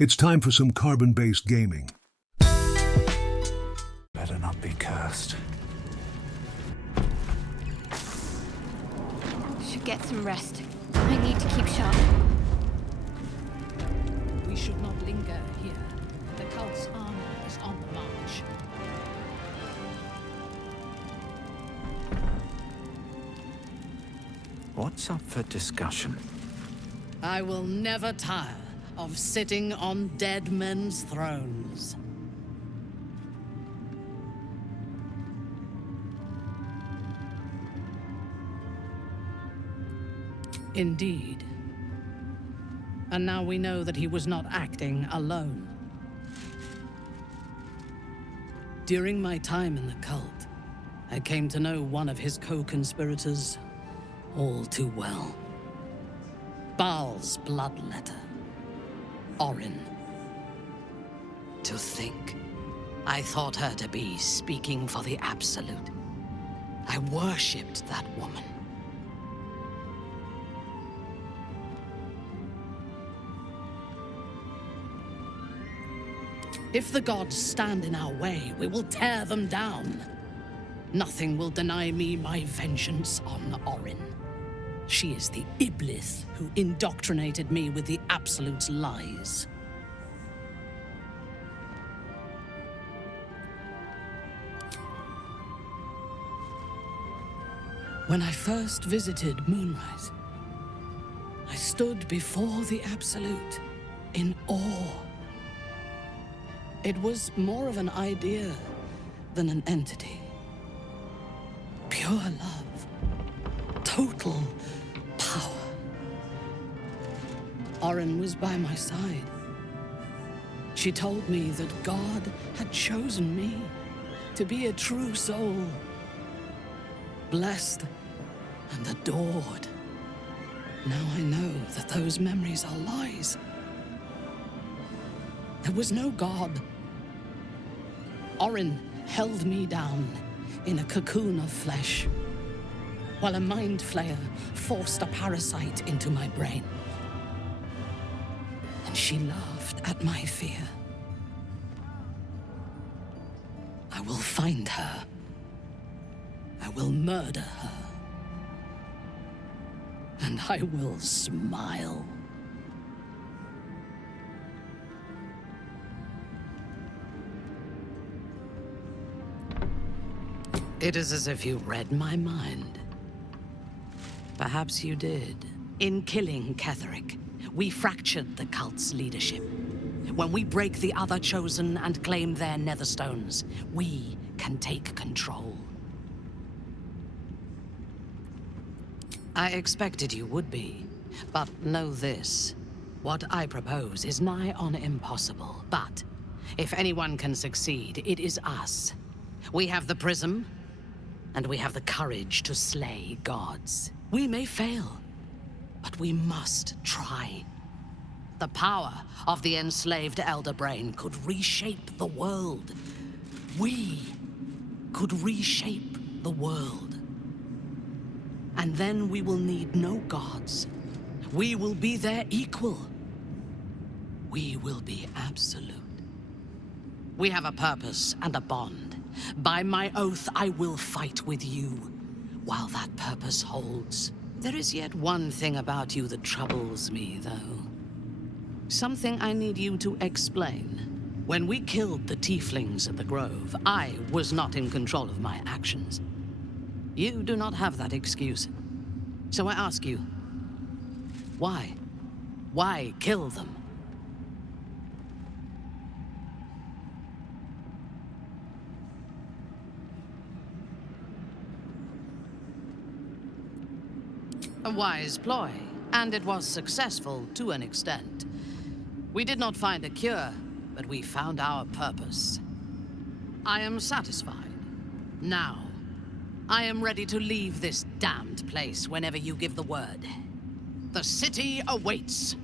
It's time for some carbon-based gaming. Better not be cursed. Should get some rest. I need to keep sharp. We should not linger here. The cult's army is on the march. What's up for discussion? I will never tire of sitting on dead men's thrones. Indeed. And now we know that he was not acting alone. During my time in the cult, I came to know one of his co-conspirators all too well. Baal's bloodletter, Orin. To think, I thought her to be speaking for the Absolute. I worshipped that woman. If the gods stand in our way, we will tear them down. Nothing will deny me my vengeance on Orin. She is the Iblis who indoctrinated me with the Absolute's lies. When I first visited Moonrise, I stood before the Absolute in awe. It was more of an idea than an entity. Pure love. Total power. Orin was by my side. She told me that God had chosen me to be a true soul. Blessed and adored. Now I know that those memories are lies. There was no God. Orin held me down in a cocoon of flesh, while a mind flayer forced a parasite into my brain. And she laughed at my fear. I will find her. I will murder her. And I will smile. It is as if you read my mind. Perhaps you did. In killing Ketheric, we fractured the cult's leadership. When we break the other Chosen and claim their Netherstones, we can take control. I expected you would be, but know this. What I propose is nigh on impossible, but if anyone can succeed, it is us. We have the prism, and we have the courage to slay gods. We may fail, but we must try. The power of the enslaved Elder Brain could reshape the world. We could reshape the world. And then we will need no gods. We will be their equal. We will be absolute. We have a purpose and a bond. By my oath, I will fight with you, while that purpose holds. There is yet one thing about you that troubles me, though. Something I need you to explain. When we killed the tieflings at the Grove, I was not in control of my actions. You do not have that excuse. So I ask you, why? Why kill them? A wise ploy, and it was successful to an extent. We did not find a cure, but we found our purpose. I am satisfied. Now, I am ready to leave this damned place whenever you give the word. The city awaits.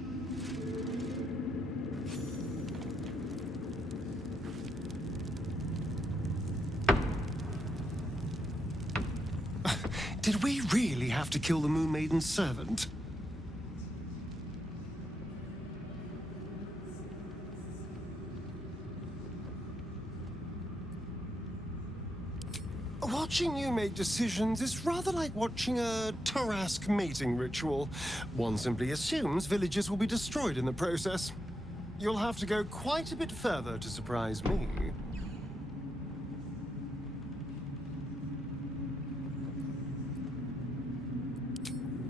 Did we really have to kill the Moon Maiden's servant? Watching you make decisions is rather like watching a Tarask mating ritual. One simply assumes villages will be destroyed in the process. You'll have to go quite a bit further to surprise me.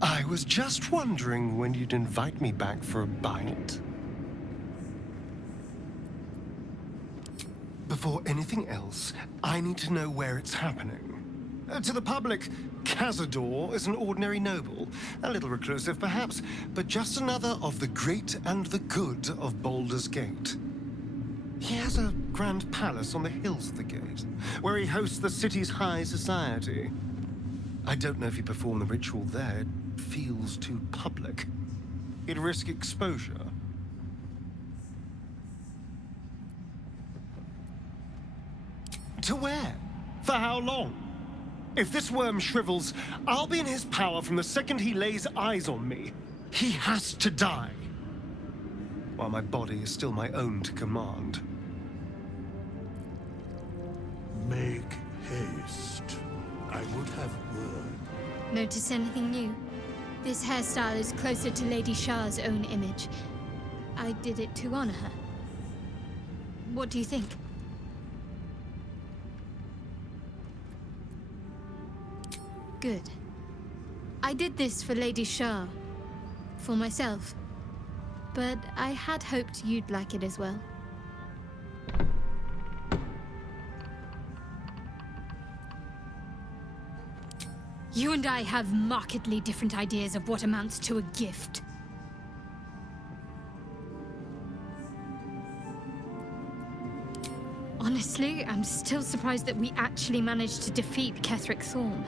I was just wondering when you'd invite me back for a bite. Before anything else, I need to know where it's happening. To the public, Cazador is an ordinary noble, a little reclusive perhaps, but just another of the great and the good of Baldur's Gate. He has a grand palace on the hills of the gate, where he hosts the city's high society. I don't know if he performed the ritual there. It feels too public. He'd risk exposure. To where? For how long? If this worm shrivels, I'll be in his power from the second he lays eyes on me. He has to die. While my body is still my own to command. Make haste. I would have word. Notice anything new? This hairstyle is closer to Lady Shah's own image. I did it to honor her. What do you think? Good. I did this for Lady Shah. For myself. But I had hoped you'd like it as well. You and I have markedly different ideas of what amounts to a gift. Honestly, I'm still surprised that we actually managed to defeat Ketheric Thorn.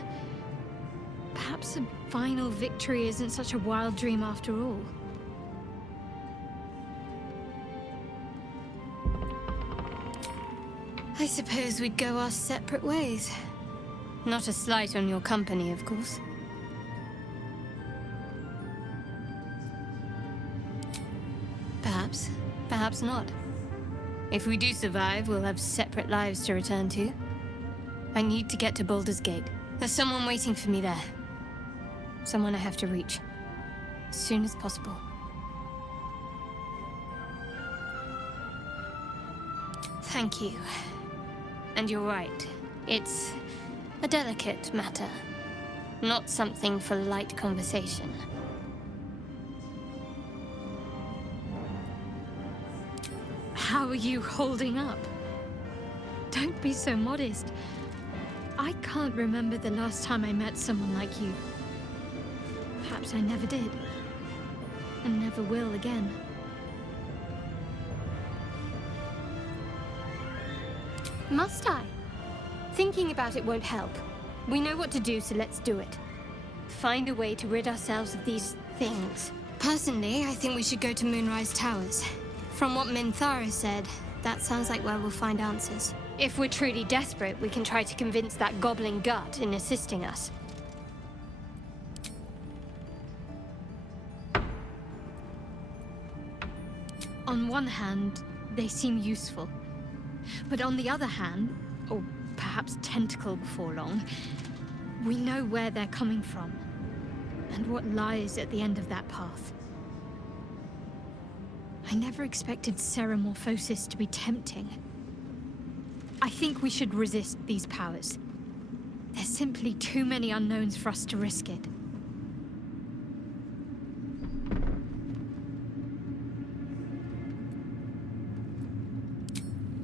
Perhaps a final victory isn't such a wild dream after all. I suppose we'd go our separate ways. Not a slight on your company, of course. Perhaps. Perhaps not. If we do survive, we'll have separate lives to return to. I need to get to Baldur's Gate. There's someone waiting for me there. Someone I have to reach. As soon as possible. Thank you. And you're right. It's a delicate matter. Not something for light conversation. How are you holding up? Don't be so modest. I can't remember the last time I met someone like you. Perhaps I never did. And never will again. Must I? Thinking about it won't help. We know what to do, so let's do it. Find a way to rid ourselves of these things. Personally, I think we should go to Moonrise Towers. From what Minthara said, that sounds like where we'll find answers. If we're truly desperate, we can try to convince that goblin gut in assisting us. On one hand, they seem useful. But on the other hand, or perhaps tentacle before long, we know where they're coming from, and what lies at the end of that path. I never expected Ceramorphosis to be tempting. I think we should resist these powers. There's simply too many unknowns for us to risk it.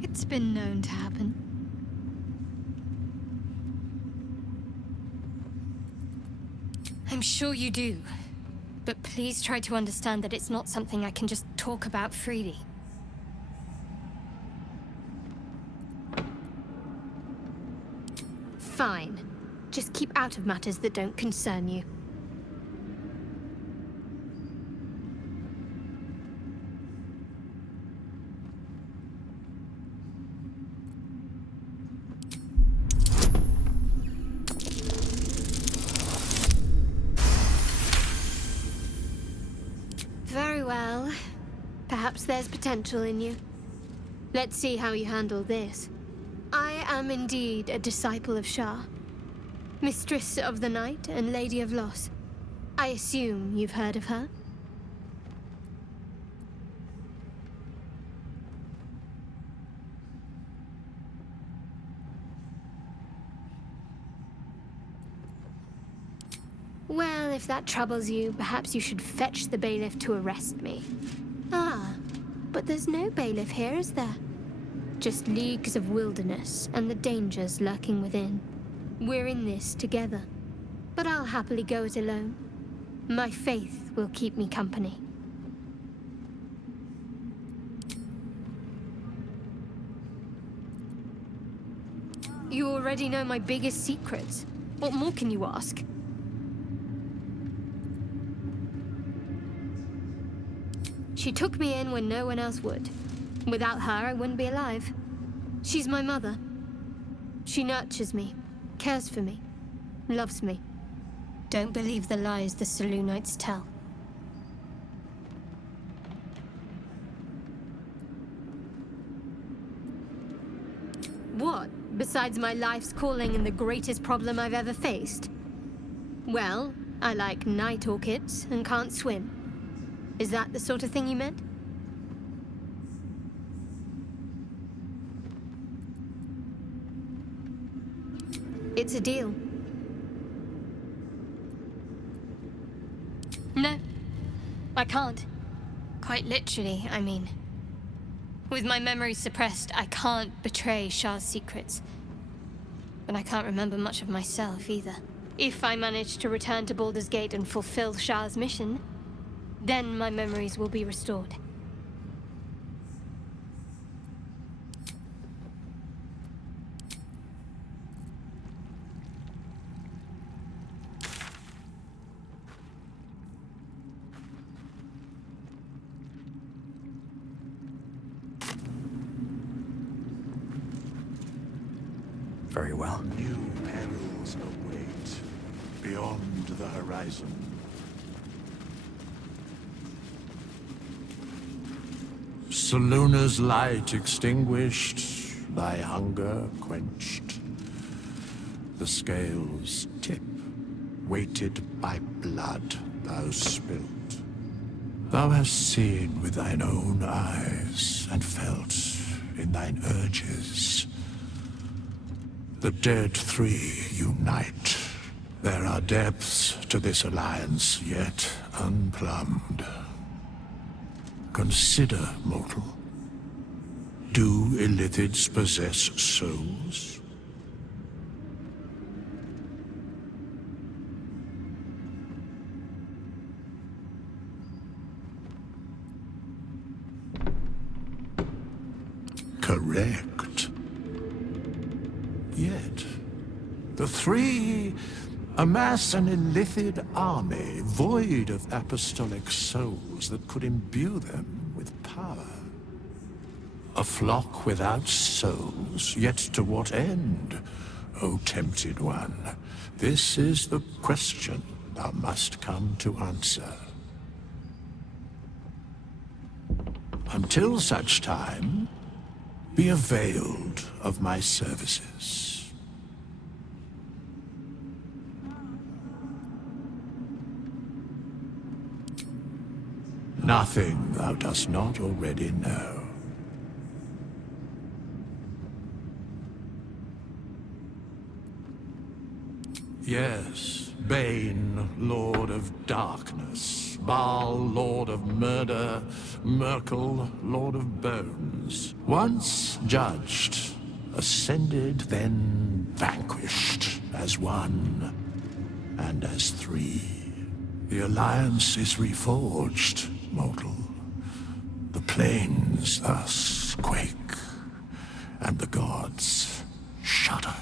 It's been known to happen. I'm sure you do. But please try to understand that it's not something I can just talk about freely. Fine. Just keep out of matters that don't concern you. Very well. Perhaps there's potential in you. Let's see how you handle this. I am indeed a disciple of Shah, Mistress of the Night and Lady of Loss. I assume you've heard of her? Well, if that troubles you, perhaps you should fetch the bailiff to arrest me. Ah, but there's no bailiff here, is there? Just leagues of wilderness and the dangers lurking within. We're in this together, but I'll happily go it alone. My faith will keep me company. You already know my biggest secrets. What more can you ask? She took me in when no one else would. Without her, I wouldn't be alive. She's my mother. She nurtures me, cares for me, loves me. Don't believe the lies the Selûnites tell. What, besides my life's calling and the greatest problem I've ever faced? Well, I like night orchids and can't swim. Is that the sort of thing you meant? It's a deal. No, I can't. Quite literally, I mean. With my memory suppressed, I can't betray Shah's secrets. But I can't remember much of myself either. If I manage to return to Baldur's Gate and fulfill Shah's mission, then my memories will be restored. Very well. New perils await beyond the horizon. Selûne's light extinguished, thy hunger quenched. The scales tip, weighted by blood thou spilt. Thou hast seen with thine own eyes and felt in thine urges. The dead three unite. There are depths to this alliance yet unplumbed. Consider, mortal. Do illithids possess souls? Correct. Yet, the three amass an illithid army void of apostolic souls that could imbue them with power. A flock without souls, yet to what end, O tempted one? This is the question thou must come to answer. Until such time, be availed of my services. Nothing thou dost not already know. Yes, Bane, Lord of Darkness, Baal, Lord of Murder, Merkel, Lord of Bones. Once judged, ascended, then vanquished, as one, and as three. The Alliance is reforged, mortal. The plains thus quake, and the gods shudder.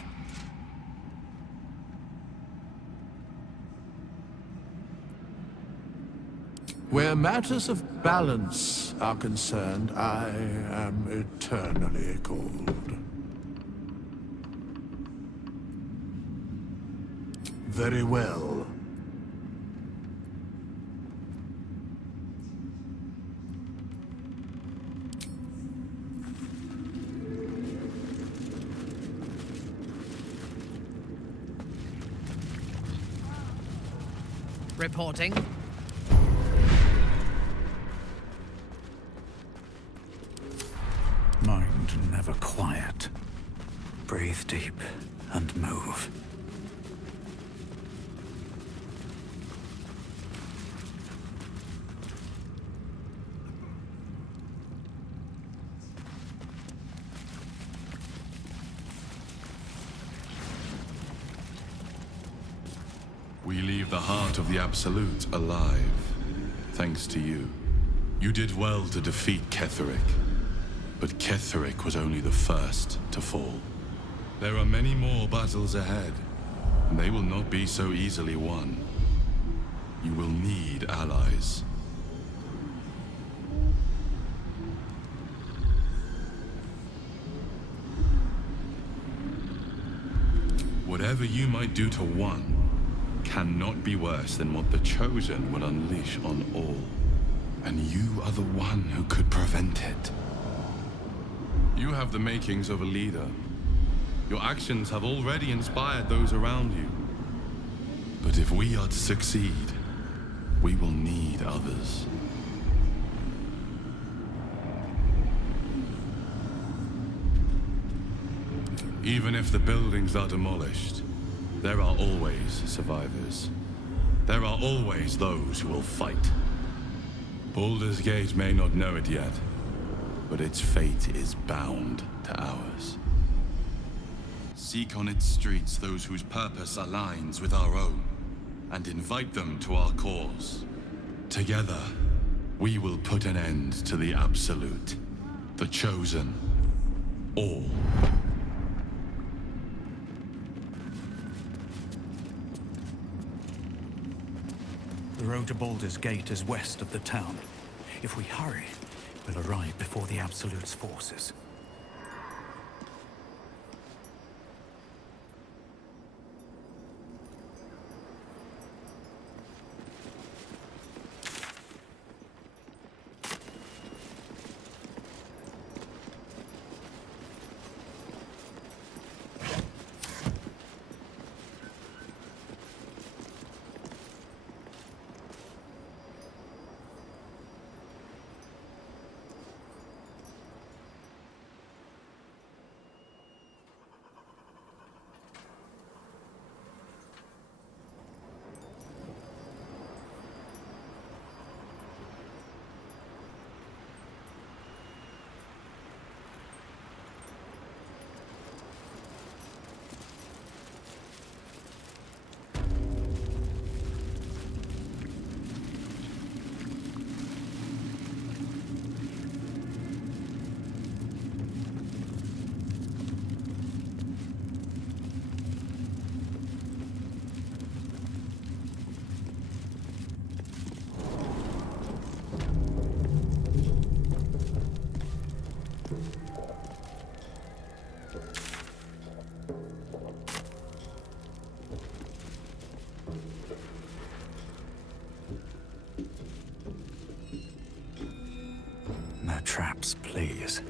Where matters of balance are concerned, I am eternally cold. Very well. Reporting. Mind never quiet. Breathe deep and move. We leave the heart of the Absolute alive, thanks to you. You did well to defeat Ketheric, but Ketheric was only the first to fall. There are many more battles ahead, and they will not be so easily won. You will need allies. Whatever you might do to one, cannot be worse than what the Chosen will unleash on all. And you are the one who could prevent it. You have the makings of a leader. Your actions have already inspired those around you. But if we are to succeed, we will need others. Even if the buildings are demolished, there are always survivors. There are always those who will fight. Baldur's Gate may not know it yet, but its fate is bound to ours. Seek on its streets those whose purpose aligns with our own, and invite them to our cause. Together, we will put an end to the Absolute, the Chosen, all. The road to Baldur's Gate is west of the town. If we hurry, we'll arrive before the Absolute's forces. No traps, please.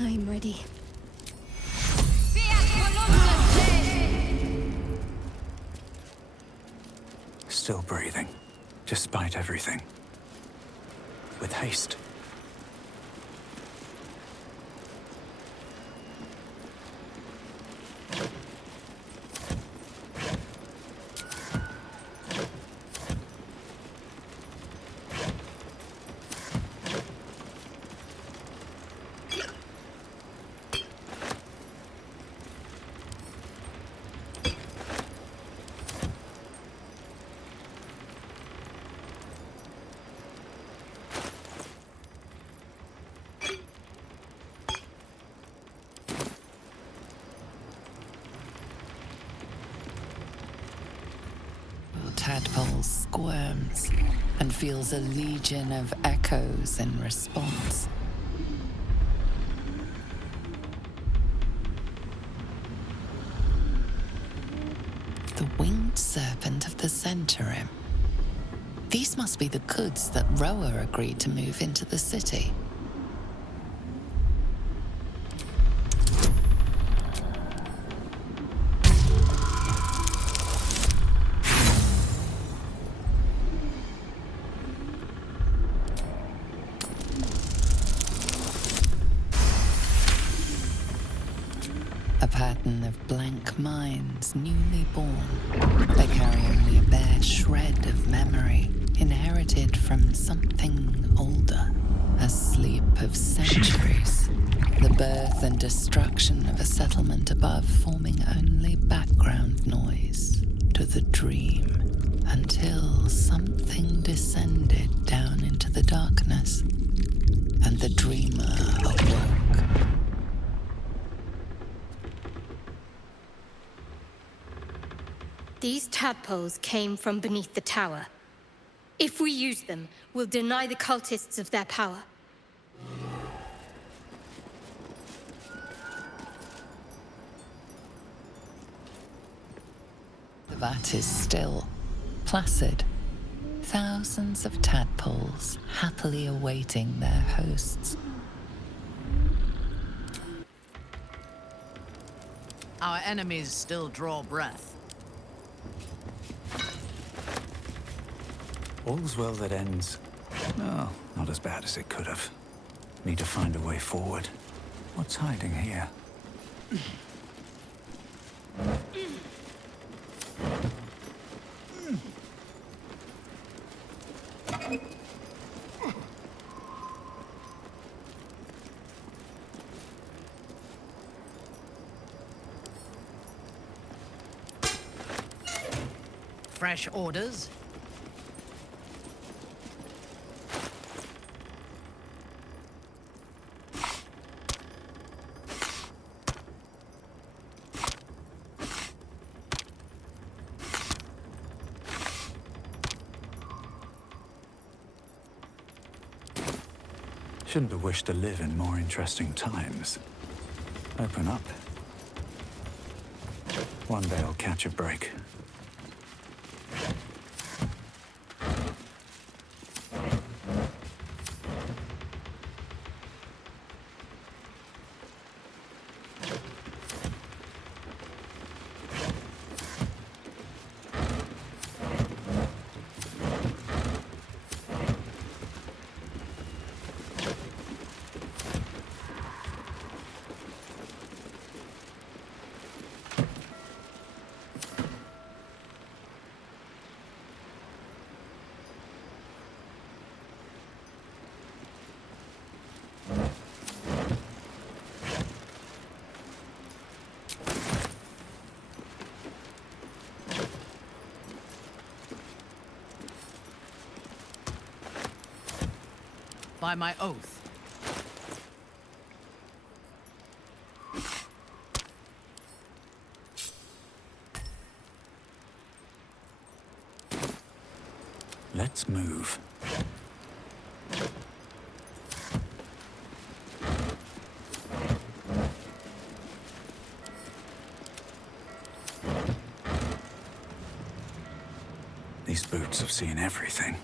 I'm ready. Still breathing, despite everything. With haste. tadpole squirms and feels a legion of echoes in response. The winged serpent of the Centaurim. These must be the goods that Roa agreed to move into the city. A pattern of blank minds, newly born. They carry only a bare shred of memory, inherited from something older. A sleep of centuries. The birth and destruction of a settlement above forming only background noise to the dream. Until something descended down into the darkness, and the dreamer awoke. These tadpoles came from beneath the tower. If we use them, we'll deny the cultists of their power. The vat is still, placid. Thousands of tadpoles happily awaiting their hosts. Our enemies still draw breath. All's well that ends. No, not as bad as it could have. Need to find a way forward. What's hiding here? Fresh orders? Shouldn't have wished to live in more interesting times. Open up. One day I'll catch a break. By my oath. Let's move. These boots have seen everything.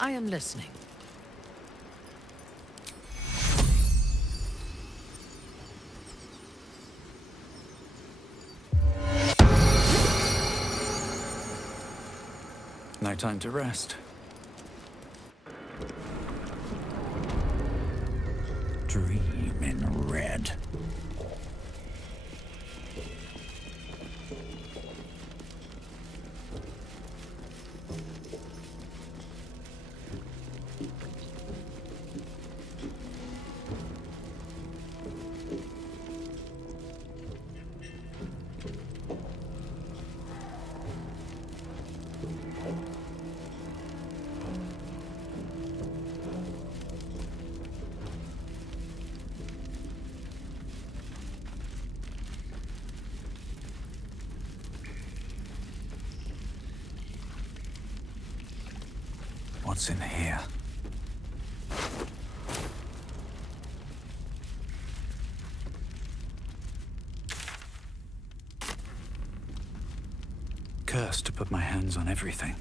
I am listening. No time to rest. Dream in red. what's in here. Cursed to put my hands on everything.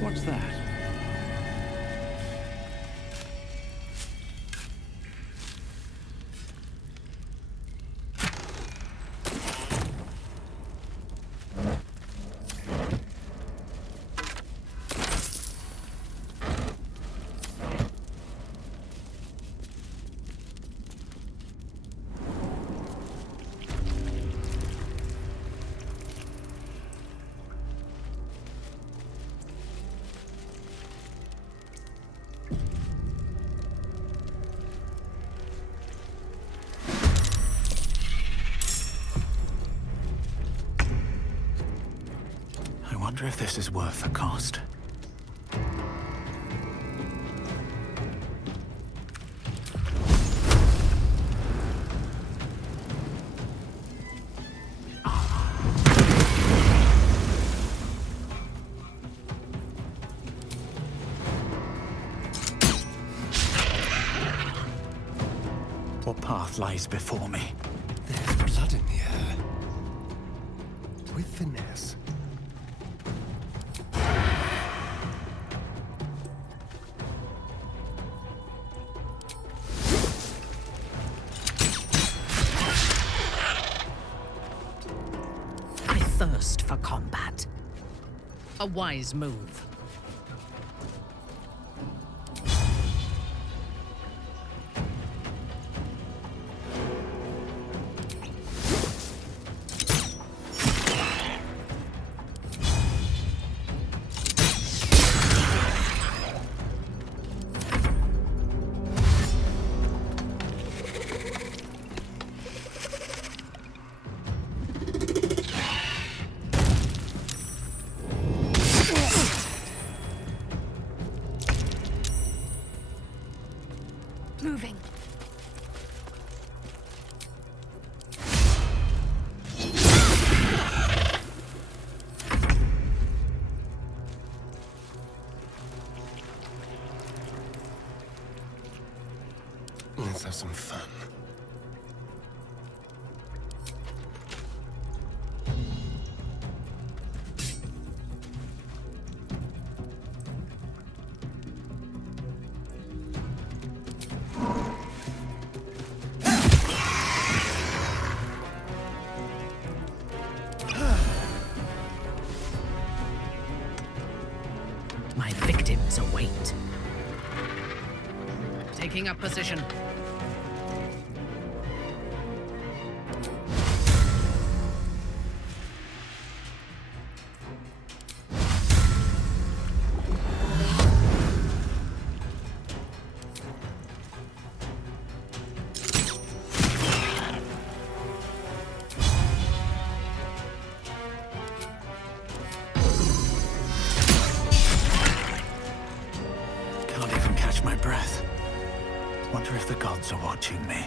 What's that? I wonder if this is worth the cost. What path lies before me? There's blood in the air. With finesse. I thirst for combat. A wise move. Moving. Let's have some fun. My victims await. Taking up position. Can't even catch my breath. Wonder if the gods are watching me.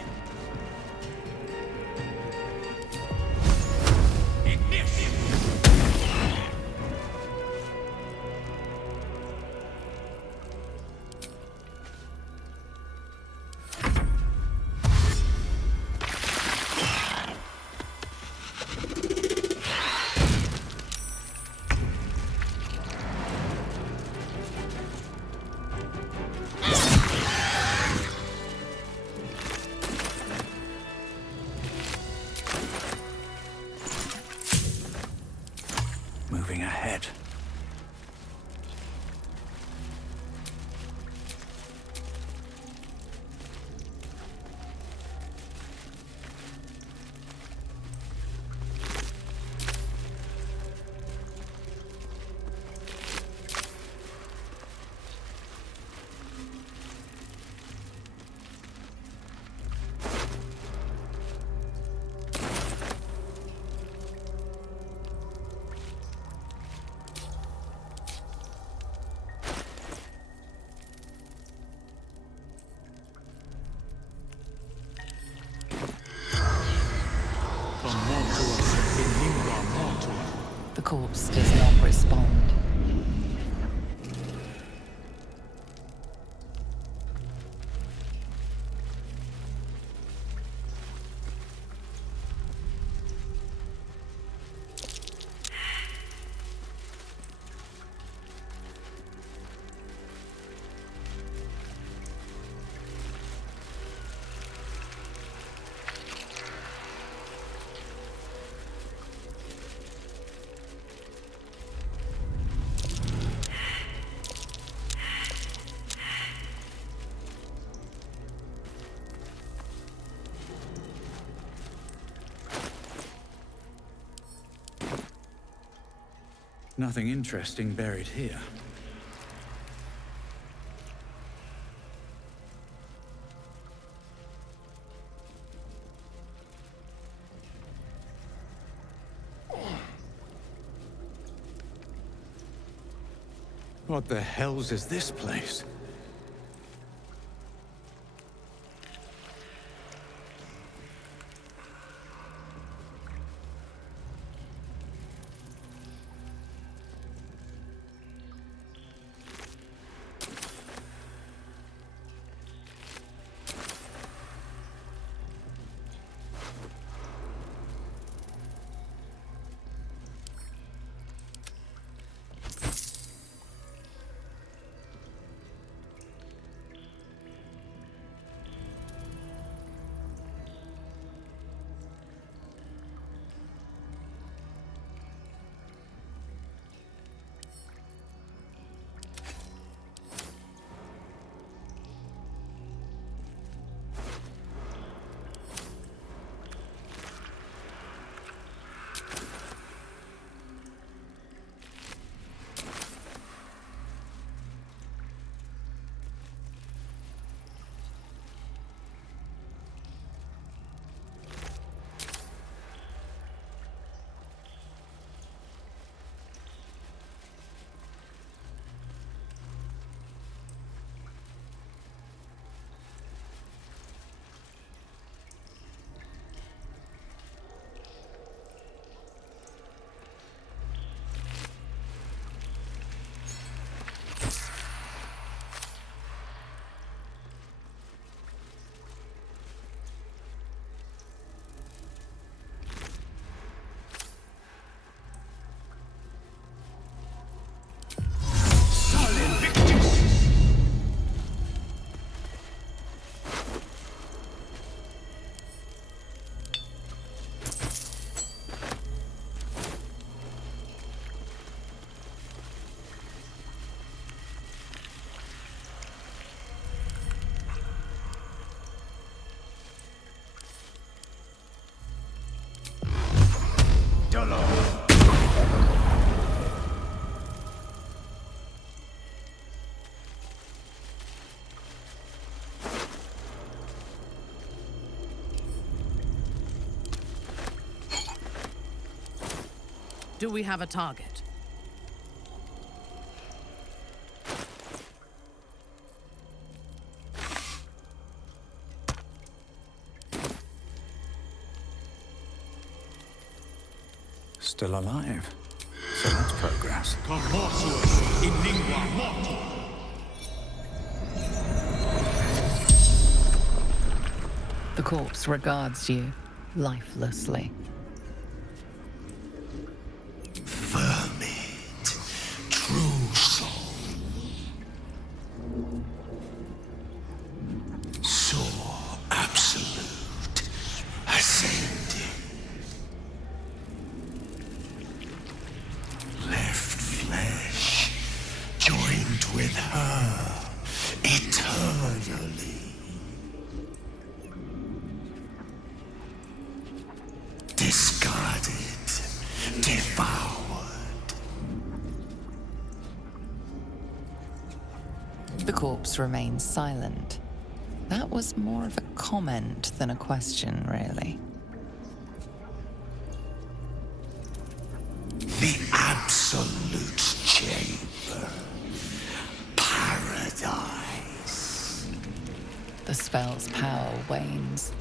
Moving ahead. The corpse does not respond. Nothing interesting buried here. What the hells is this place? Do we have a target? Still alive. So that's progress. The corpse regards you lifelessly. Vermit, true soul. Soar absolute, ascending. Left flesh, joined with her, eternally. Discarded, devoured. The corpse remains silent. That was more of a comment than a question, really. The absolute chamber. Paradise. The spell's power wanes.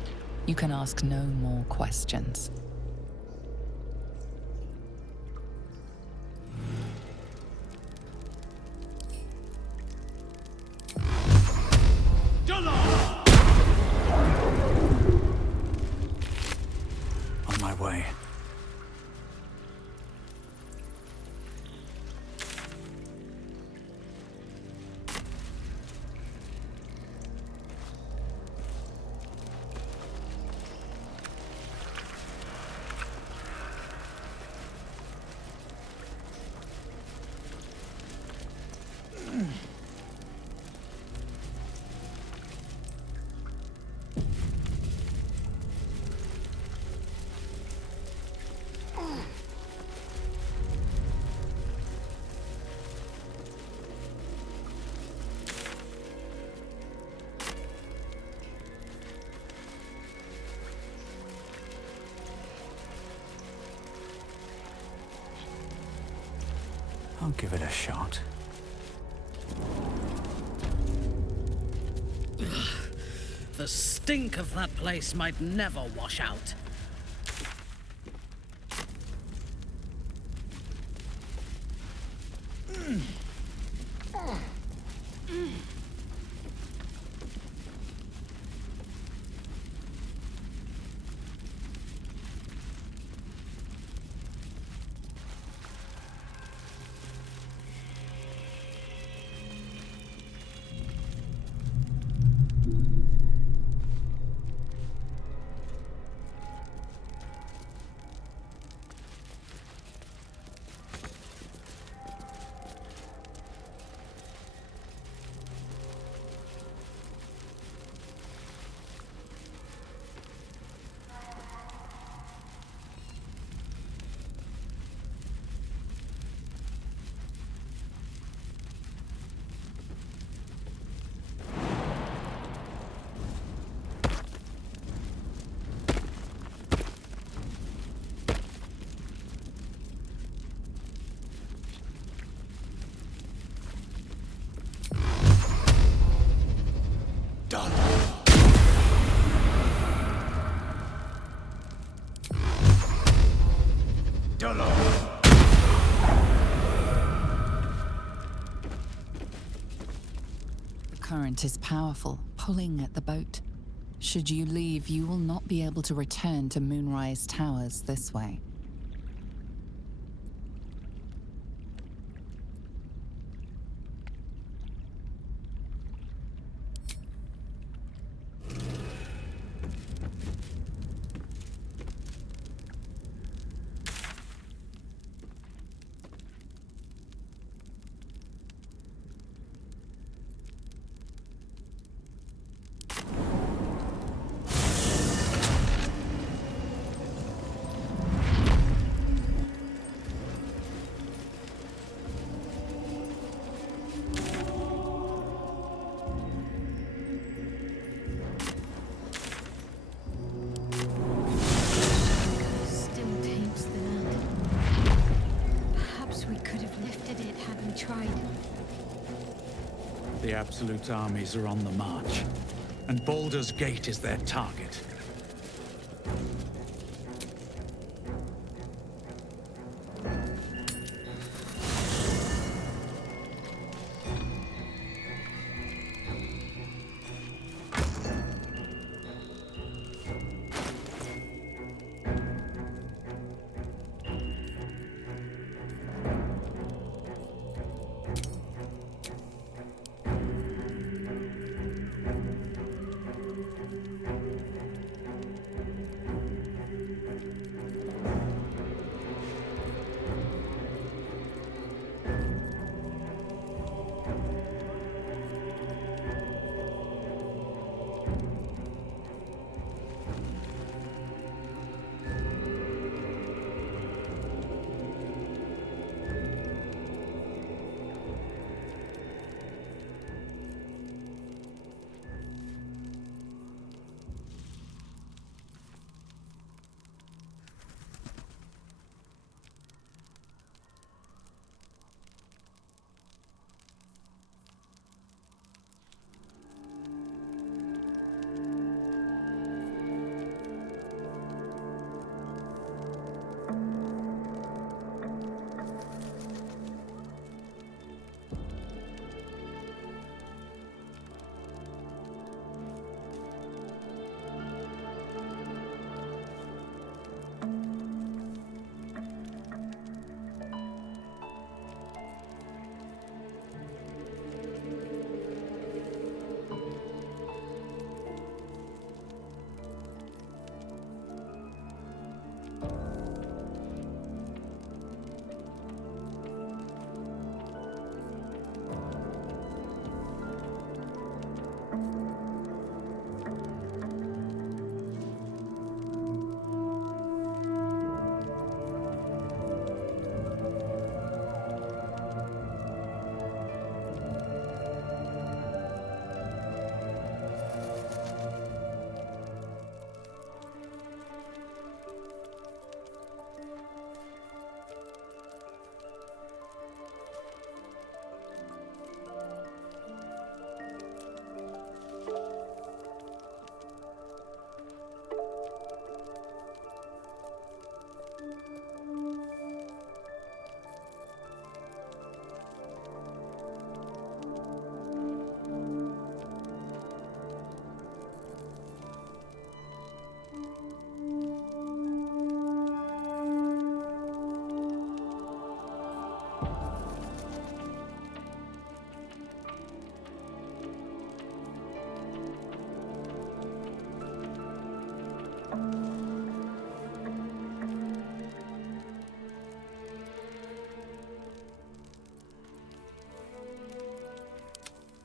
You can ask no more questions. I'll give it a shot. The stink of that place might never wash out. The current is powerful, pulling at the boat. Should you leave, you will not be able to return to Moonrise Towers this way. Still taints the land. Perhaps we could have lifted it had we tried. The Absolute armies are on the march, and Baldur's Gate is their target.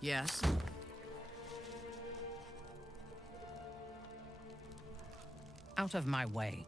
Yes? Out of my way.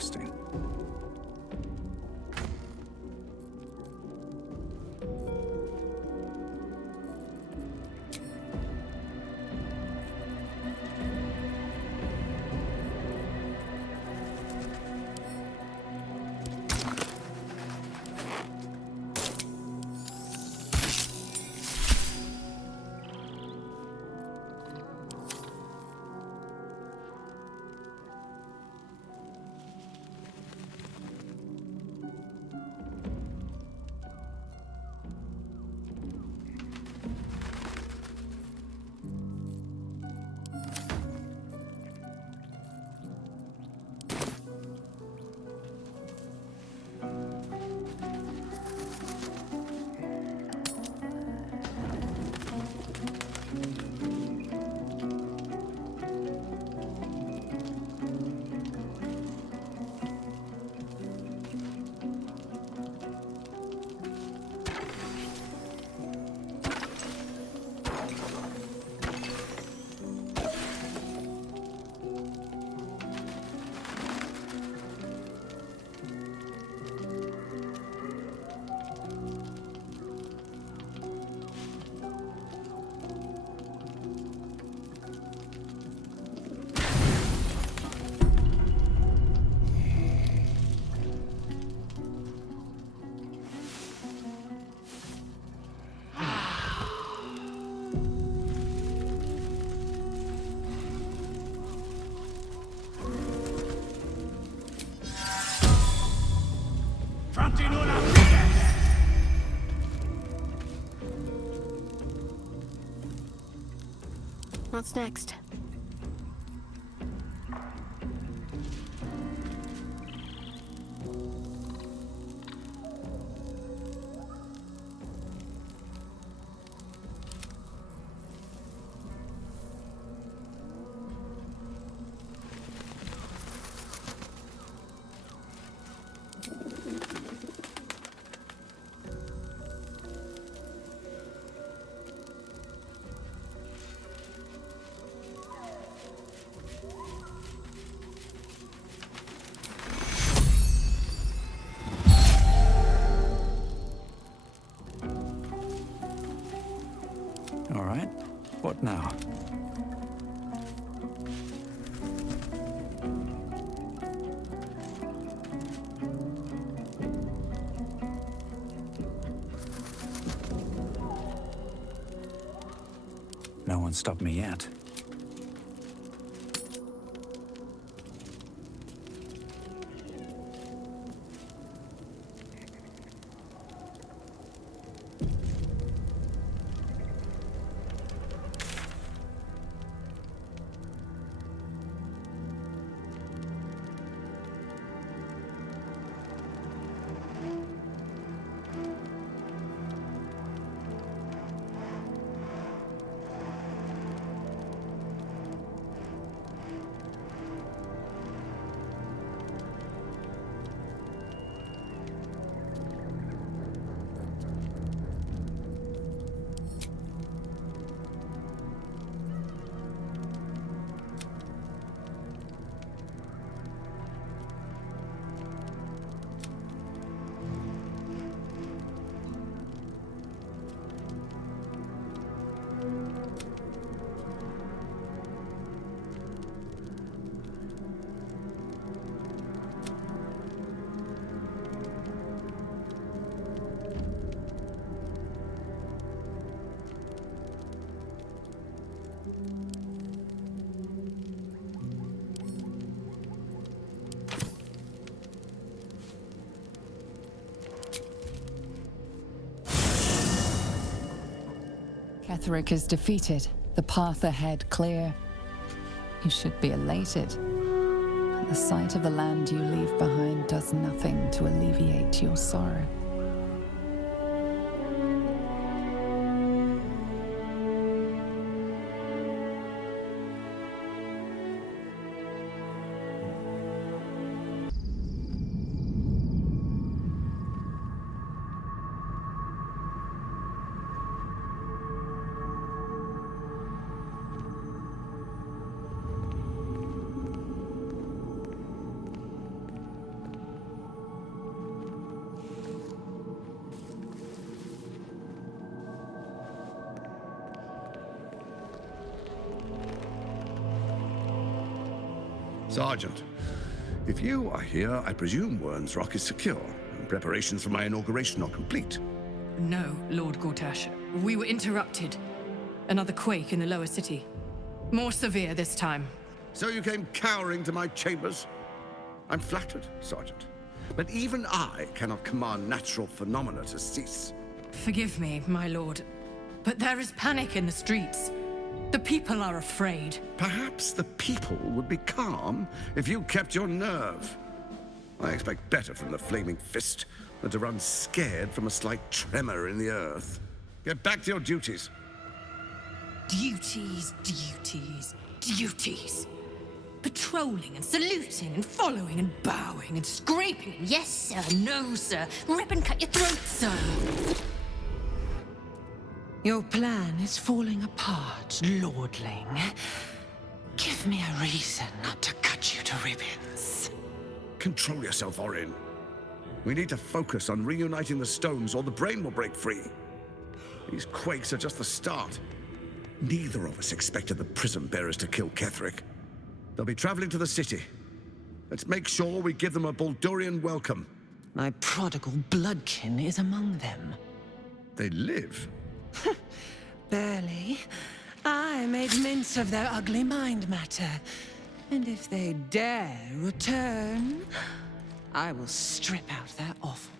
interesting. What's next? All right, what now? No one stopped me yet. Ketheric is defeated, the path ahead clear. You should be elated. But the sight of the land you leave behind does nothing to alleviate your sorrow. Sergeant, if you are here, I presume Wern's Rock is secure, and preparations for my inauguration are complete. No, Lord Gortash. We were interrupted. Another quake in the lower city. More severe this time. So you came cowering to my chambers? I'm flattered, Sergeant. But even I cannot command natural phenomena to cease. Forgive me, my lord, but there is panic in the streets. The people are afraid. Perhaps the people would be calm if you kept your nerve. I expect better from the Flaming Fist than to run scared from a slight tremor in the earth. Get back to your duties. Duties, duties, duties. Patrolling and saluting and following and bowing and scraping. Yes, sir. No, sir. Rip and cut your throat, sir. Your plan is falling apart, lordling. Give me a reason not to cut you to ribbons. Control yourself, Orin. We need to focus on reuniting the stones or the brain will break free. These quakes are just the start. Neither of us expected the Prism Bearers to kill Ketheric. They'll be traveling to the city. Let's make sure we give them a Baldurian welcome. My prodigal bloodkin is among them. They live. Barely. I made mince of their ugly mind matter. And if they dare return, I will strip out their offal.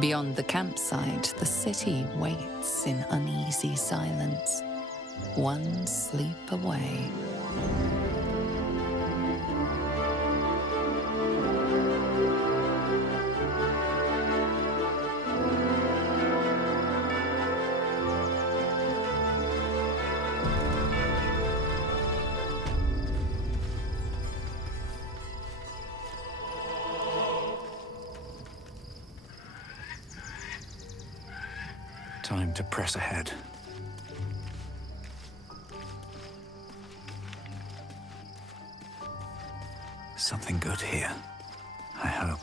Beyond the campsite, the city waits in uneasy silence, one sleep away. Time to press ahead. Something good here, I hope.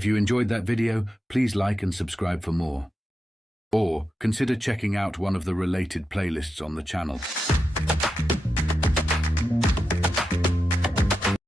If you enjoyed that video, please like and subscribe for more. Or consider checking out one of the related playlists on the channel.